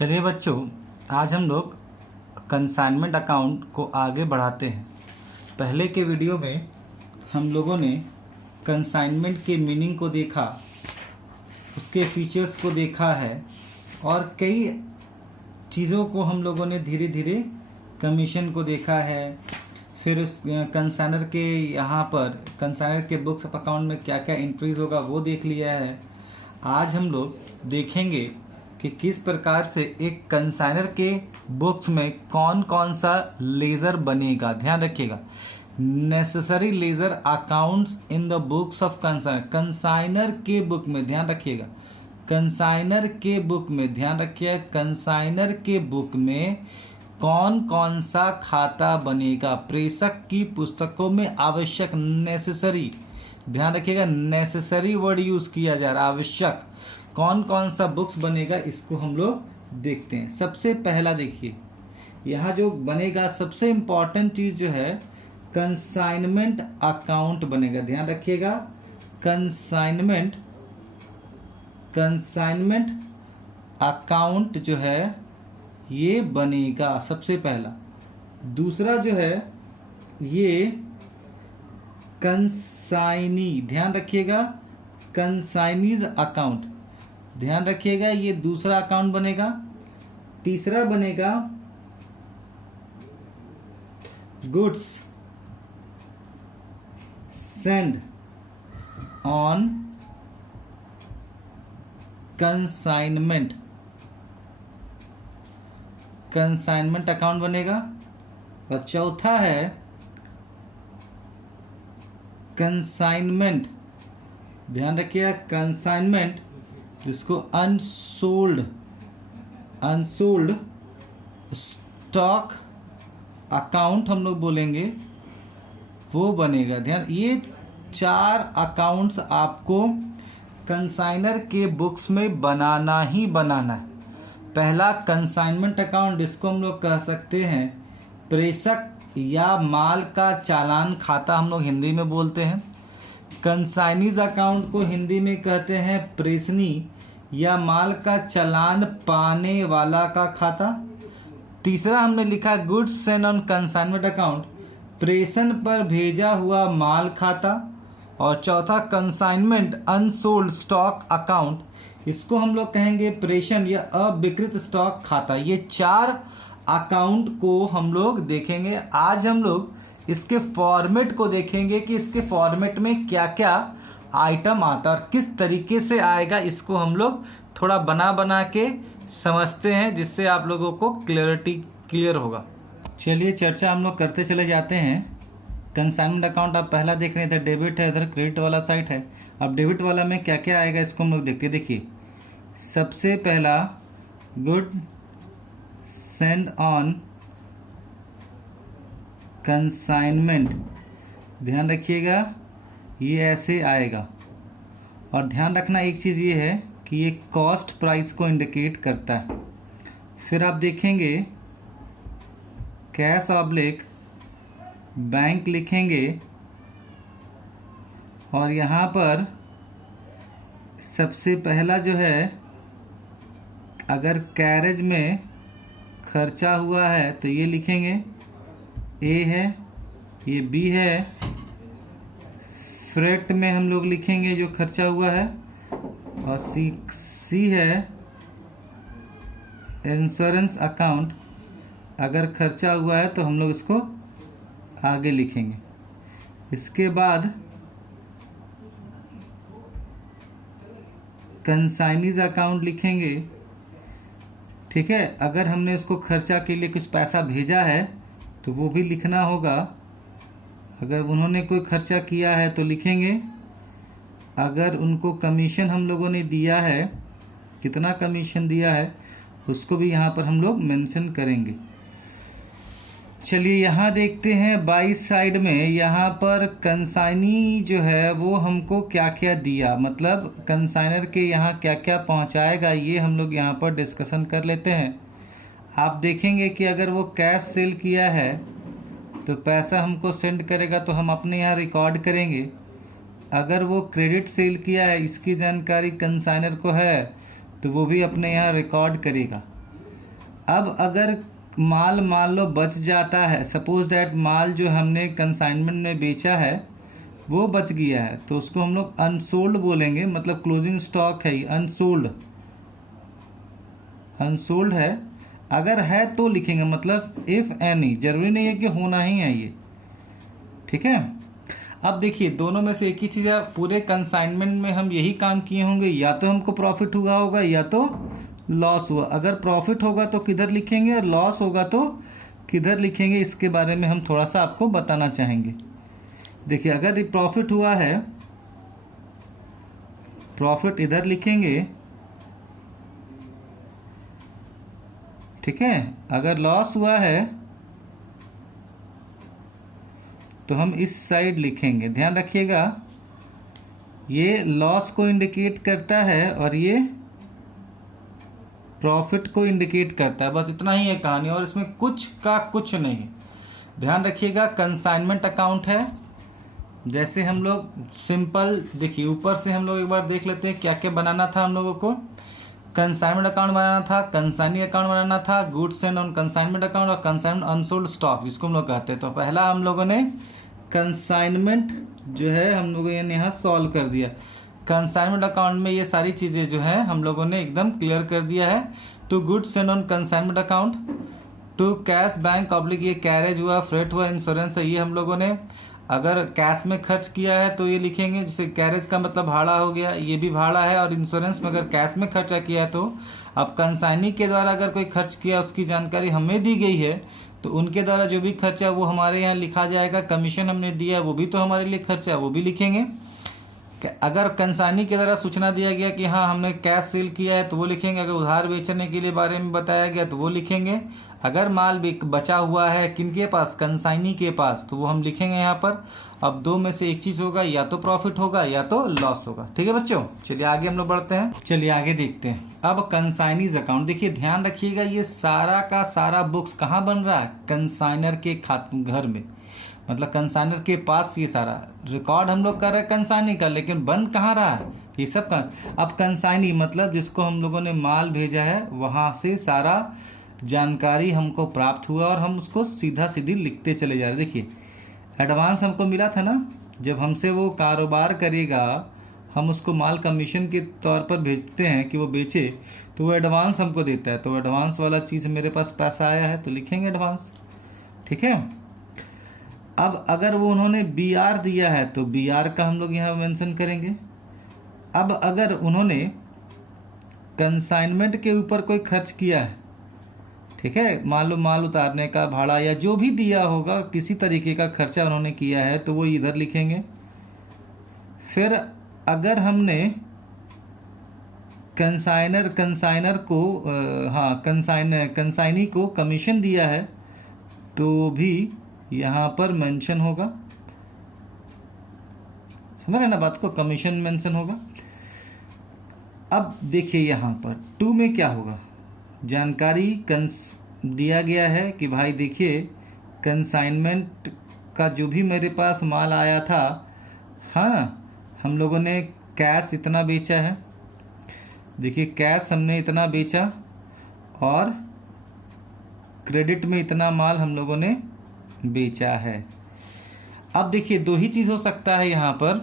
चलिए बच्चों, आज हम लोग कंसाइनमेंट अकाउंट को आगे बढ़ाते हैं। पहले के वीडियो में हम लोगों ने कंसाइनमेंट के मीनिंग को देखा, उसके फीचर्स को देखा है और कई चीज़ों को हम लोगों ने धीरे धीरे कमीशन को देखा है। फिर उस कंसाइनर के यहाँ पर कंसाइनर के बुक्स ऑफ अकाउंट में क्या क्या एंट्रीज होगा वो देख लिया है। आज हम लोग देखेंगे कि किस प्रकार से एक कंसाइनर के बुक्स में कौन कौन सा लेजर बनेगा। ध्यान रखिएगा, necessary ledger accounts in the books of consignor. Consignor के बुक में ध्यान रखिएगा, कंसाइनर के बुक में ध्यान रखिएगा, कंसाइनर के बुक में कौन कौन सा खाता बनेगा। प्रेषक की पुस्तकों में आवश्यक, नेसेसरी, ध्यान रखिएगा नेसेसरी वर्ड यूज किया जा रहा है, आवश्यक कौन कौन सा बुक्स बनेगा इसको हम लोग देखते हैं। सबसे पहला देखिए, यहाँ जो बनेगा सबसे इंपॉर्टेंट चीज जो है कंसाइनमेंट अकाउंट बनेगा। ध्यान रखिएगा, कंसाइनमेंट अकाउंट जो है ये बनेगा सबसे पहला। दूसरा जो है ये कंसाइनी, ध्यान रखिएगा कंसाइनीज अकाउंट, ध्यान रखिएगा ये दूसरा अकाउंट बनेगा। तीसरा बनेगा goods send on consignment, consignment account बनेगा। और चौथा है कंसाइनमेंट, ध्यान रखिएगा कंसाइनमेंट जिसको अनसोल्ड स्टॉक अकाउंट हम लोग बोलेंगे वो बनेगा। ध्यान, ये चार अकाउंट्स आपको कंसाइनर के बुक्स में बनाना ही बनाना है। पहला कंसाइनमेंट अकाउंट, जिसको हम लोग कह सकते हैं प्रेषक या माल का चालान खाता, हम लोग हिंदी में बोलते हैं। कंसाइनीज अकाउंट को हिंदी में कहते हैं प्रेषणी या माल का चालान पाने वाला का खाता। तीसरा हमने लिखा goods send on consignment account, प्रेषण पर भेजा हुआ माल खाता। और चौथा कंसाइनमेंट अनसोल्ड स्टॉक अकाउंट, इसको हम लोग कहेंगे प्रेषण या अविकृत स्टॉक खाता। ये चार अकाउंट को हम लोग देखेंगे। आज हम लोग इसके फॉर्मेट को देखेंगे कि इसके फॉर्मेट में क्या क्या आइटम आता है और किस तरीके से आएगा, इसको हम लोग थोड़ा बना बना के समझते हैं जिससे आप लोगों को क्लियर होगा। चलिए चर्चा हम लोग करते चले जाते हैं। कंसाइनमेंट अकाउंट आप पहला देख रहे हैं, इधर डेबिट है, इधर क्रेडिट वाला साइड है। अब डेबिट वाला में क्या क्या आएगा इसको हम लोग देखते हैं। देखिए सबसे पहला गुड सेंड ऑन कंसाइनमेंट, ध्यान रखिएगा ये ऐसे आएगा। और ध्यान रखना एक चीज़ ये है कि ये कॉस्ट प्राइस को इंडिकेट करता है। फिर आप देखेंगे कैश ऑब्लिक बैंक लिखेंगे और यहाँ पर सबसे पहला जो है अगर कैरेज में खर्चा हुआ है तो ये लिखेंगे ए है, ये बी है। फ्रेट में हम लोग लिखेंगे जो खर्चा हुआ है और सी है इंश्योरेंस अकाउंट, अगर खर्चा हुआ है तो हम लोग इसको आगे लिखेंगे। इसके बाद कंसाइनीज अकाउंट लिखेंगे, ठीक है। अगर हमने उसको खर्चा के लिए कुछ पैसा भेजा है तो वो भी लिखना होगा। अगर उन्होंने कोई खर्चा किया है तो लिखेंगे। अगर उनको कमीशन हम लोगों ने दिया है, कितना कमीशन दिया है उसको भी यहाँ पर हम लोग मेंशन करेंगे। चलिए यहाँ देखते हैं बाई साइड में, यहाँ पर कंसाइनी जो है वो हमको क्या क्या दिया, मतलब कंसाइनर के यहाँ क्या क्या पहुँचाएगा, ये हम लोग यहाँ पर डिस्कशन कर लेते हैं। आप देखेंगे कि अगर वो कैश सेल किया है तो पैसा हमको सेंड करेगा तो हम अपने यहाँ रिकॉर्ड करेंगे। अगर वो क्रेडिट सेल किया है, इसकी जानकारी कंसाइनर को है तो वो भी अपने यहाँ रिकॉर्ड करेगा। अब अगर माल मान लो बच जाता है, सपोज दैट माल जो हमने कंसाइनमेंट में बेचा है वो बच गया है, तो उसको हम लोग अनसोल्ड बोलेंगे, मतलब क्लोजिंग स्टॉक है, अनसोल्ड, अनसोल्ड है। अगर है तो लिखेंगे, मतलब इफ एनी, जरूरी नहीं है कि होना ही है ये, ठीक है। अब देखिए दोनों में से एक ही चीज है, पूरे कंसाइनमेंट में हम यही काम किए होंगे, या तो हमको प्रॉफिट हुआ होगा या तो लॉस हुआ। अगर प्रॉफिट होगा तो किधर लिखेंगे और लॉस होगा तो किधर लिखेंगे, इसके बारे में हम थोड़ा सा आपको बताना चाहेंगे। देखिए अगर प्रॉफिट हुआ है, प्रॉफिट इधर लिखेंगे, ठीक है। अगर लॉस हुआ है तो हम इस साइड लिखेंगे। ध्यान रखिएगा ये लॉस को इंडिकेट करता है और ये प्रॉफिट को इंडिकेट करता है, बस इतना ही है कहानी, और इसमें कुछ का कुछ नहीं। ध्यान रखिएगा कंसाइनमेंट अकाउंट है, जैसे हम लोग सिंपल, देखिए ऊपर से हम लोग एक बार देख लेते हैं क्या क्या बनाना था हम लोगों को। कंसाइनमेंट अकाउंट बनाना था, कंसाइनी अकाउंट बनाना था, goods and on consignment account, और कंसाइनमेंट अनसोल्ड स्टॉक जिसको हम लोग कहते हैं। तो पहला हम लोगों ने कंसाइनमेंट जो है हम लोगों ने यहाँ सॉल्व कर दिया। कंसाइनमेंट अकाउंट में ये सारी चीजें जो है हम लोगों ने एकदम क्लियर कर दिया है। To goods and on consignment account, to cash bank oblique, ये कैरेज हुआ, फ्रेट हुआ, इंश्योरेंस है, ये हम लोगों ने अगर कैश में खर्च किया है तो ये लिखेंगे, जैसे कैरेज का मतलब भाड़ा हो गया, ये भी भाड़ा है, और इंश्योरेंस में अगर कैश में खर्चा किया है तो। अब कंसाइनी के द्वारा अगर कोई खर्च किया उसकी जानकारी हमें दी गई है तो उनके द्वारा जो भी खर्चा वो हमारे यहाँ लिखा जाएगा। कमीशन हमने दिया है वो भी तो हमारे लिए खर्चा है, वो भी लिखेंगे। अगर कंसाइनी के द्वारा सूचना दिया गया कि हाँ हमने कैश सेल किया है तो वो लिखेंगे। अगर उधार बेचने के लिए बारे में बताया गया तो वो लिखेंगे। अगर माल भी बचा हुआ है किनके पास, कंसाइनी के पास, तो वो हम लिखेंगे यहाँ पर। अब दो में से एक चीज होगा, या तो प्रॉफिट होगा या तो लॉस होगा, ठीक है बच्चों। चलिए आगे हम लोग बढ़ते हैं, चलिए आगे देखते हैं। अब कंसाइनीज अकाउंट, देखिए ध्यान रखिएगा ये सारा का सारा बुक्स कहाँ बन रहा है, कंसाइनर के घर में, मतलब कंसाइनर के पास ये सारा रिकॉर्ड हम लोग कर रहे हैं कंसाइनी का, लेकिन बन कहाँ रहा है ये सब का। अब कंसाइनी मतलब जिसको हम लोगों ने माल भेजा है वहां से सारा जानकारी हमको प्राप्त हुआ और हम उसको सीधा सीधी लिखते चले जा रहे। देखिए एडवांस हमको मिला था ना, जब हमसे वो कारोबार करेगा हम उसको माल कमीशन के तौर पर भेजते हैं कि वो बेचे, तो वो एडवांस हमको देता है। तो एडवांस वाला चीज मेरे पास पैसा आया है तो लिखेंगे एडवांस, ठीक है। अब अगर वो उन्होंने बीआर दिया है तो बीआर का हम लोग यहाँ मेंशन करेंगे। अब अगर उन्होंने कंसाइनमेंट के ऊपर कोई खर्च किया है, ठीक है, मान लो माल उतारने का भाड़ा या जो भी दिया होगा, किसी तरीके का खर्चा उन्होंने किया है तो वो इधर लिखेंगे। फिर अगर हमने कंसाइनर को कंसाइनी को कमीशन दिया है तो भी यहाँ पर मेंशन होगा, समझ रहे ना बात को, कमीशन मेंशन होगा। अब देखिए यहाँ पर 2 में क्या होगा, जानकारी दिया गया है कि भाई देखिए कंसाइनमेंट का जो भी मेरे पास माल आया था, हाँ हम लोगों ने कैश इतना बेचा है, देखिए कैश हमने इतना बेचा और क्रेडिट में इतना माल हम लोगों ने बेचा है। अब देखिए दो ही चीज हो सकता है यहां पर,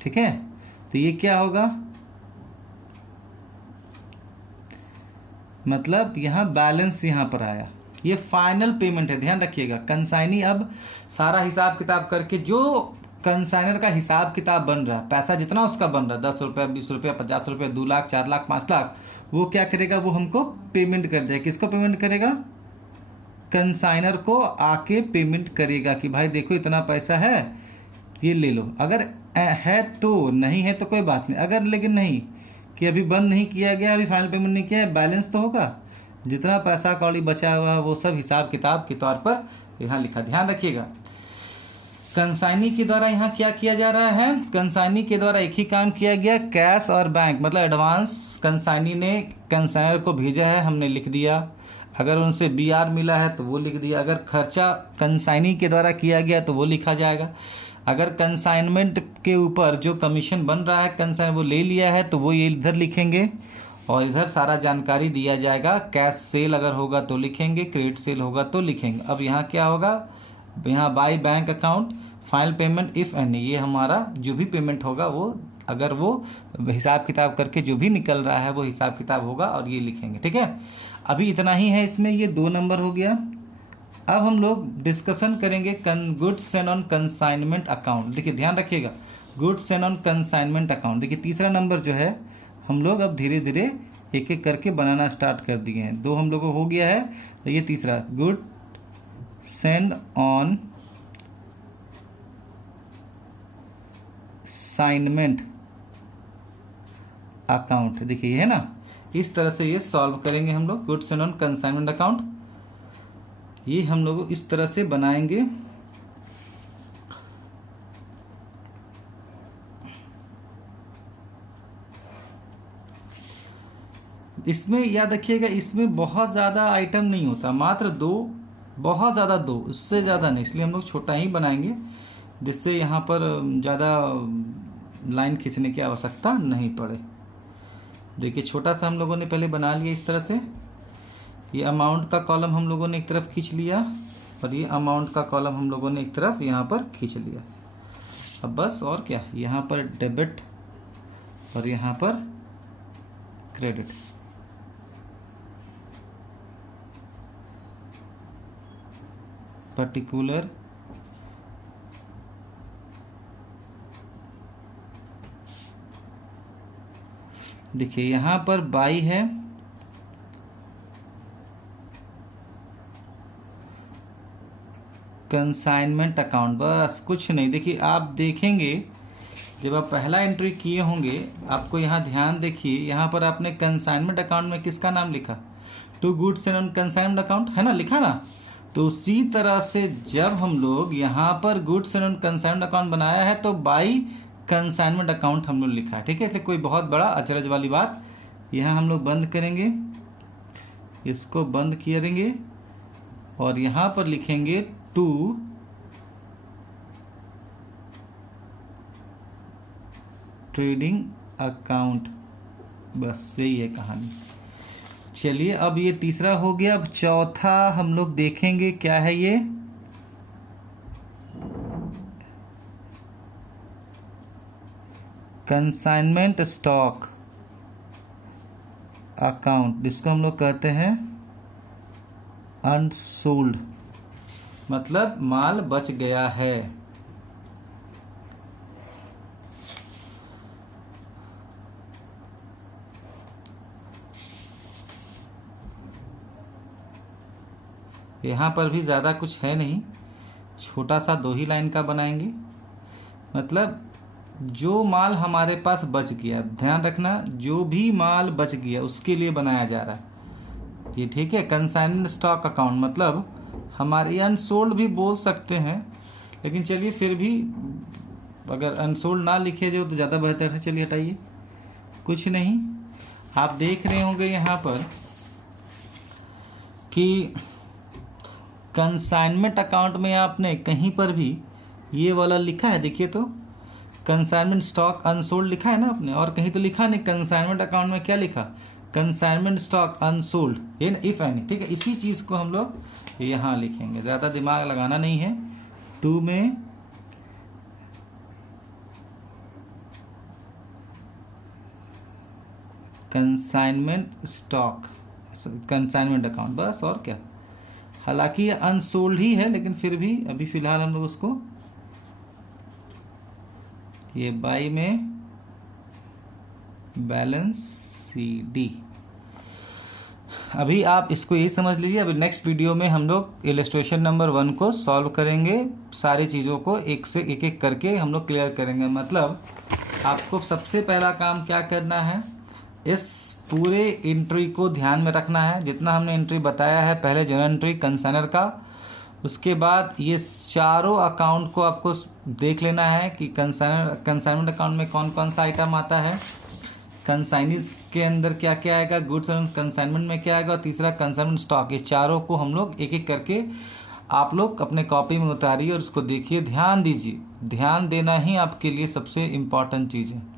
ठीक है। तो ये क्या होगा, मतलब यहां बैलेंस यहां पर आया, ये फाइनल पेमेंट है। ध्यान रखिएगा कंसाइनी अब सारा हिसाब किताब करके जो कंसाइनर का हिसाब किताब बन रहा है, पैसा जितना उसका बन रहा है 10 रुपया 20 रुपया 50 रुपया 2 लाख 4 लाख 5 लाख, वो क्या करेगा, वो हमको पेमेंट कर देगा। किसको पेमेंट करेगा, कंसाइनर को आके पेमेंट करेगा कि भाई देखो इतना पैसा है ये ले लो। अगर है तो, नहीं है तो कोई बात नहीं। अगर लेकिन नहीं कि अभी बंद नहीं किया गया, अभी फाइनल पेमेंट नहीं किया है, बैलेंस तो होगा, जितना पैसा कौड़ी बचा हुआ वो सब हिसाब किताब के तौर पर यहाँ लिखा। ध्यान रखिएगा कंसाइनी के द्वारा यहाँ क्या किया जा रहा है, कंसाइनी के द्वारा एक ही काम किया गया, कैश और बैंक, मतलब एडवांस कंसाइनी ने कंसाइनर को भेजा है, हमने लिख दिया। अगर उनसे BR मिला है तो वो लिख दिया, अगर खर्चा कंसाइनी के द्वारा किया गया तो वो लिखा जाएगा, अगर कंसाइनमेंट के ऊपर जो कमीशन बन रहा है कंसाइन वो ले लिया है तो वो ये इधर लिखेंगे, और इधर सारा जानकारी दिया जाएगा। कैश सेल अगर होगा तो लिखेंगे, क्रेडिट सेल होगा तो लिखेंगे। अब यहाँ क्या होगा, यहाँ by bank account final payment if any, ये हमारा जो भी पेमेंट होगा वो अगर वो हिसाब किताब करके जो भी निकल रहा है वो हिसाब किताब होगा और ये लिखेंगे। ठीक है, अभी इतना ही है इसमें, ये 2 नंबर हो गया। अब हम लोग डिस्कशन करेंगे goods and on consignment account. देखिए ध्यान रखिएगा, goods and on consignment account. देखिए तीसरा नंबर जो है हम लोग अब धीरे धीरे एक एक करके बनाना स्टार्ट कर दिए हैं। 2 हम लोगों को हो गया है, तो ये तीसरा goods and on consignment account. देखिए ये है ना, इस तरह से ये सॉल्व करेंगे हम लोग। Goods and on consignment account ये हम लोग इस तरह से बनाएंगे। इसमें याद रखिएगा, इसमें बहुत ज्यादा आइटम नहीं होता, मात्र 2, बहुत ज्यादा 2, उससे ज्यादा नहीं, इसलिए हम लोग छोटा ही बनाएंगे जिससे यहाँ पर ज्यादा लाइन खींचने की आवश्यकता नहीं पड़े। देखिए छोटा सा हम लोगों ने पहले बना लिया इस तरह से। ये अमाउंट का कॉलम हम लोगों ने एक तरफ खींच लिया और ये अमाउंट का कॉलम हम लोगों ने एक तरफ यहाँ पर खींच लिया। अब बस और क्या, यहाँ पर डेबिट और यहाँ पर क्रेडिट। पर्टिकुलर देखिए यहाँ पर बाई है, कंसाइनमेंट अकाउंट, बस कुछ नहीं। देखिए आप देखेंगे जब आप पहला एंट्री किए होंगे, आपको यहाँ ध्यान देखिए, यहाँ पर आपने कंसाइनमेंट अकाउंट में किसका नाम लिखा, to goods and on consignment account, है ना, लिखा ना। तो उसी तरह से जब हम लोग यहाँ पर goods and on consignment account बनाया है तो बाई कंसाइनमेंट अकाउंट हम लोग लिखा है। ठीक है, इसलिए कोई बहुत बड़ा अचरज वाली बात, यहाँ हम लोग बंद करेंगे, इसको बंद करेंगे और यहाँ पर लिखेंगे टू ट्रेडिंग अकाउंट। बस यही है कहानी। चलिए अब ये तीसरा हो गया। अब चौथा हम लोग देखेंगे क्या है ये, कंसाइनमेंट स्टॉक अकाउंट, जिसको हम लोग कहते हैं अनसोल्ड, मतलब माल बच गया है। यहाँ पर भी ज़्यादा कुछ है नहीं, छोटा सा 2 ही लाइन का बनाएंगे। मतलब जो माल हमारे पास बच गया, ध्यान रखना, जो भी माल बच गया उसके लिए बनाया जा रहा है ये। ठीक है, कंसाइनमेंट स्टॉक अकाउंट मतलब हमारे अनसोल्ड भी बोल सकते हैं, लेकिन चलिए फिर भी अगर अनसोल्ड ना लिखे जो तो ज़्यादा बेहतर है। चलिए हटाइए, कुछ नहीं। आप देख रहे होंगे यहाँ पर कि कंसाइनमेंट अकाउंट में आपने कहीं पर भी ये वाला लिखा है, देखिए तो कंसाइनमेंट स्टॉक अनसोल्ड लिखा है ना आपने, और कहीं तो लिखा नहीं। कंसाइनमेंट अकाउंट में क्या लिखा, कंसाइनमेंट स्टॉक अनसोल्ड, ये ना, इफ एनी। ठीक है, इसी चीज को हम लोग यहाँ लिखेंगे, ज्यादा दिमाग लगाना नहीं है। 2 में कंसाइनमेंट स्टॉक, कंसाइनमेंट अकाउंट, बस और क्या। हालांकि ये अनसोल्ड ही है, लेकिन फिर भी अभी फिलहाल हम लोग उसको ये बाई में बैलेंस CD। अभी आप इसको ये समझ लीजिए। अभी नेक्स्ट वीडियो में हम लोग इलस्ट्रेशन नंबर 1 को सॉल्व करेंगे, सारी चीज़ों को एक से एक करके हम लोग क्लियर करेंगे। मतलब आपको सबसे पहला काम क्या करना है, इस पूरे एंट्री को ध्यान में रखना है। जितना हमने एंट्री बताया है, पहले जनरल एंट्री कंसाइनर का, उसके बाद ये चारों अकाउंट को आपको देख लेना है कि कंसाइनमेंट अकाउंट में कौन कौन सा आइटम आता है। कंसाइनीज के अंदर क्या क्या आएगा, गुड्स एंड कंसाइनमेंट में क्या आएगा, और तीसरा कंसाइनमेंट स्टॉक। ये चारों को हम लोग एक एक करके आप लोग अपने कॉपी में उतारिए और उसको देखिए, ध्यान दीजिए। ध्यान देना ही आपके लिए सबसे इम्पॉर्टेंट चीज़ है।